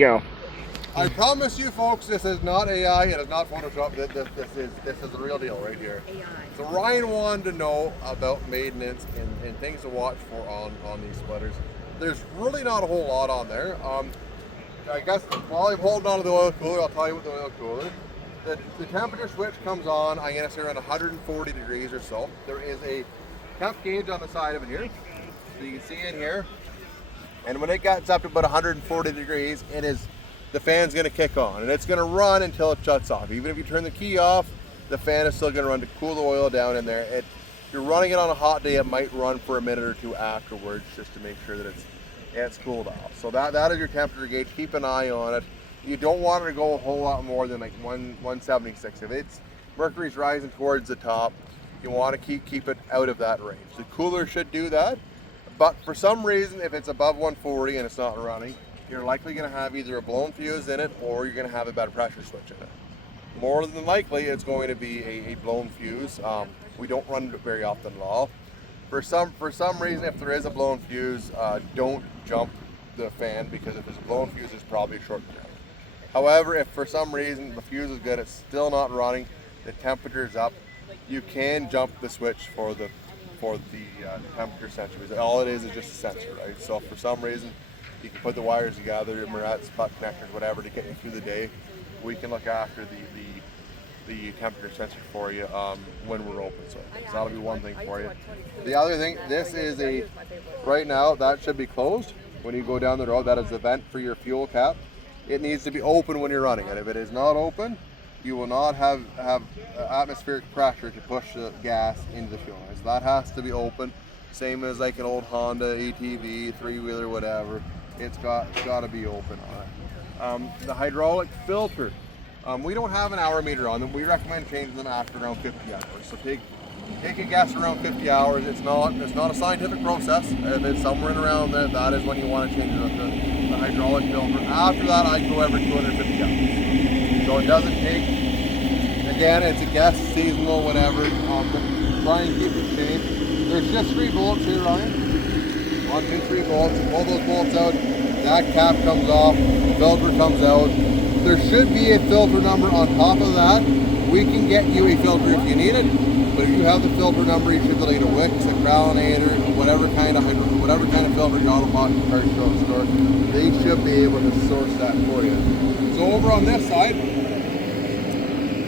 Go. I promise you folks, this is not AI, it is not Photoshop, this is the real deal right here. So Ryan wanted to know about maintenance and things to watch for on these splitters. There's really not a whole lot on there. I guess while I'm holding on to the oil cooler, I'll tell you what the oil cooler. The temperature switch comes on, I'm going to say around 140 degrees or so. There is a temp gauge on the side of it here. So you can see it here. And when it gets up to about 140 degrees, the fan's going to kick on, and it's going to run until it shuts off. Even if you turn the key off, the fan is still going to run to cool the oil down in there. If you're running it on a hot day, it might run for a minute or two afterwards just to make sure that it's cooled off. So that is your temperature gauge. Keep an eye on it. You don't want it to go a whole lot more than like 176. If it's mercury's rising towards the top, you want to keep it out of that range. The cooler should do that, but for some reason, if it's above 140 and it's not running, you're likely going to have either a blown fuse in it or you're going to have a bad pressure switch in it. More than likely, it's going to be a blown fuse. We don't run it very often at all. For some reason, if there is a blown fuse, don't jump the fan, because if there's a blown fuse, it's probably a short circuit. However, if for some reason the fuse is good, it's still not running, the temperature is up, you can jump the switch for the temperature sensor. Because all it is just a sensor, right? So for some reason, you can put the wires together, your Moretz, butt connectors, whatever, to get you through the day. We can look after the temperature sensor for you when we're open. So that'll be one thing for you. The other thing, this is right now, that should be closed. When you go down the road, that is the vent for your fuel cap. It needs to be open when you're running it. If it is not open, you will not have atmospheric pressure to push the gas into the fuel line. So that has to be open. Same as like an old Honda ATV, three-wheeler, whatever. It's got to be open on it. The hydraulic filter, we don't have an hour meter on them. We recommend changing them after around 50 hours. So take a guess around 50 hours. It's not a scientific process. If it's somewhere in around there, that is when you want to change the hydraulic filter. After that, I go every 250 hours. So it doesn't take. Again, it's a guess, seasonal, whatever. Try and keep it changed. There's just 3 bolts here, Ryan. 1, 2, 3 bolts. Pull those bolts out. That cap comes off. The filter comes out. There should be a filter number on top of that. We can get you a filter if you need it. But if you have the filter number, you should be like a Wix, a Growlinator, whatever kind of filter Autobot car store. They should be able to source that for you. So over on this side,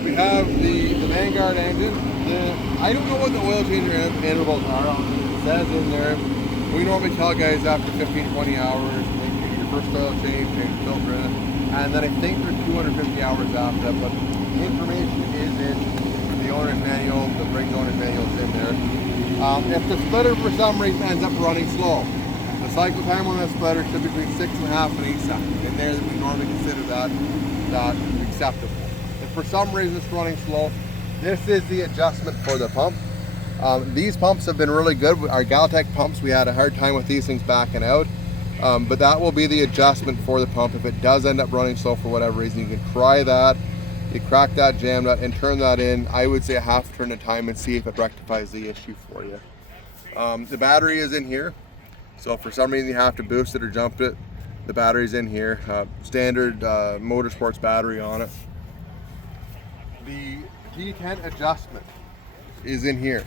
we have the Vanguard engine. I don't know what the oil changer intervals are. It says in there. We normally tell guys after 15-20 hours, make your first oil change the filter in it, and then I think they're 250 hours after that, but the information is in the owner's manual, the rig owner's manual is in there. If the splitter for some reason ends up running slow, the cycle time on that splitter should be between 6.5 and 8 seconds. In there, we normally consider that acceptable. If for some reason it's running slow, this is the adjustment for the pump. These pumps have been really good. Our Galtech pumps, we had a hard time with these things backing out, but that will be the adjustment for the pump. If it does end up running slow for whatever reason, you can try that. You crack that jam nut and turn that in, I would say a half turn of time, and see if it rectifies the issue for you. The battery is in here, so if for some reason you have to boost it or jump it, the battery's in here. Standard motorsports battery on it. The G10 adjustment is in here.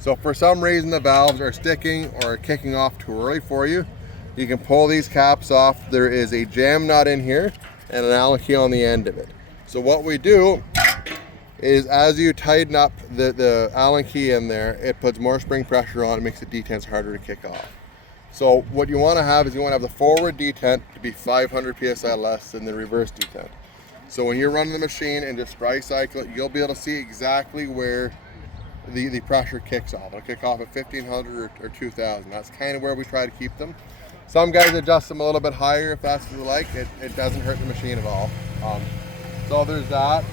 So if for some reason the valves are sticking or kicking off too early for you, you can pull these caps off. There is a jam nut in here and an Allen key on the end of it. So what we do is, as you tighten up the Allen key in there, it puts more spring pressure on, it makes the detents harder to kick off. So what you want to have is you want to have the forward detent to be 500 psi less than the reverse detent. So when you're running the machine and just dry cycle it, you'll be able to see exactly where the pressure kicks off. It'll kick off at 1500 or 2000. That's kind of where we try to keep them. Some guys adjust them a little bit higher if that's what they like. It doesn't hurt the machine at all. So there's that.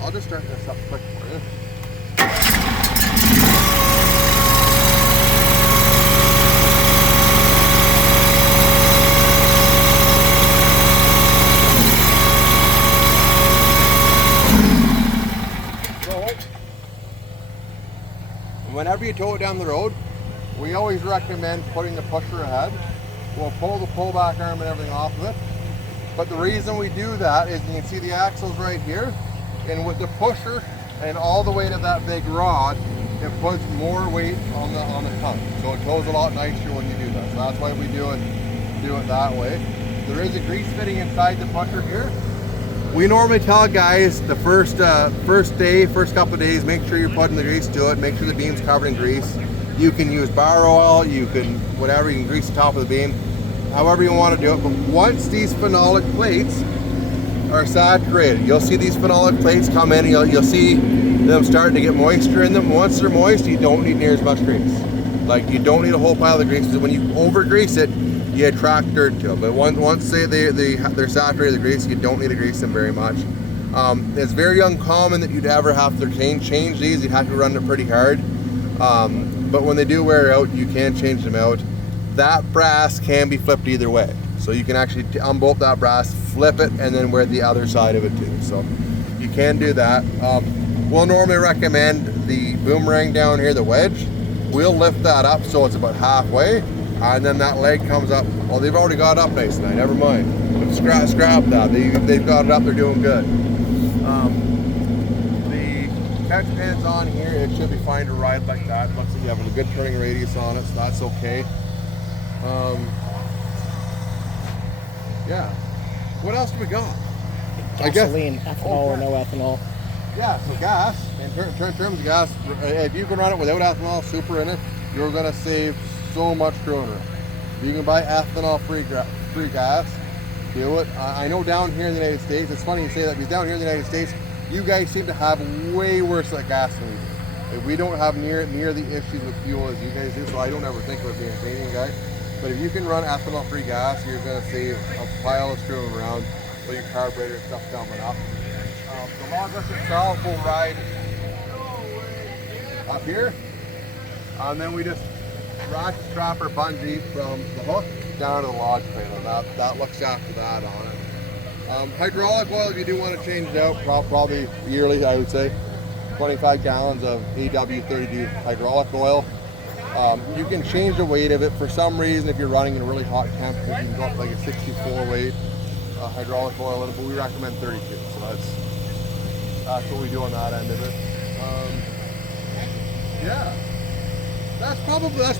I'll just start this up quick for you. Whenever you tow it down the road, we always recommend putting the pusher ahead. We'll pull the pullback arm and everything off of it. But the reason we do that is you can see the axles right here, and with the pusher and all the weight of that big rod, it puts more weight on the tongue. So it goes a lot nicer when you do that. So that's why we do it that way. There is a grease fitting inside the pusher here. We normally tell guys the first couple of days, make sure you're putting the grease to it, make sure the beam's covered in grease. You can use bar oil, you can grease the top of the beam, however you want to do it. But once these phenolic plates are saturated, you'll see these phenolic plates come in and you'll see them starting to get moisture in them. Once they're moist, you don't need near as much grease. Like, you don't need a whole pile of grease, because when you over grease it, you attract dirt to it. But once say they're saturated with grease, you don't need to grease them very much. It's very uncommon that you'd ever have to change these. You'd have to run them pretty hard. But when they do wear out, you can change them out. That brass can be flipped either way. So you can actually unbolt that brass, flip it, and then wear the other side of it too. So you can do that. We'll normally recommend the boomerang down here, the wedge. We'll lift that up so it's about halfway, and then that leg comes up. Well, they've already got up nice tonight, never mind. Scrap that. They've got it up, they're doing good. The catch pins on here, it should be fine to ride like that. Looks like you have a good turning radius on it, so that's okay. Yeah. What else do we got? Gasoline, ethanol or no ethanol. Yeah, so gas, in terms of gas, if you can run it without ethanol super in it, you're going to save so much growing room. If you can buy ethanol-free gas, do it. I know down here in the United States, it's funny you say that, because down here in the United States, you guys seem to have way worse at gas than we do. We don't have near the issues with fuel as you guys do, so I don't ever think of being a Canadian guy. But if you can run ethanol-free gas, you're going to save a pile of screwing around with your carburetor and stuff coming up. The logos itself will ride up here, and then we just ratchet strap or bungee from the hook down to the lodge plate, and that looks after that on it. Hydraulic oil, if you do want to change it out, probably yearly, I would say. 25 gallons of AW32 hydraulic oil. You can change the weight of it. For some reason, if you're running in really hot temperatures, you can go up like a 64 weight hydraulic oil in it, but we recommend 32. So that's what we do on that end of it. Yeah, that's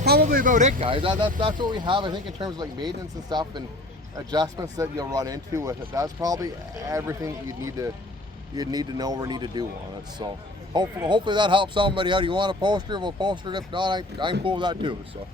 probably about it, guys. That's what we have, I think, in terms of like maintenance and stuff and adjustments that you'll run into with it. That's probably everything that you'd need to know or need to do on it. So hopefully that helps somebody out. You want a poster, we'll poster it. If not, I'm cool with that too. So.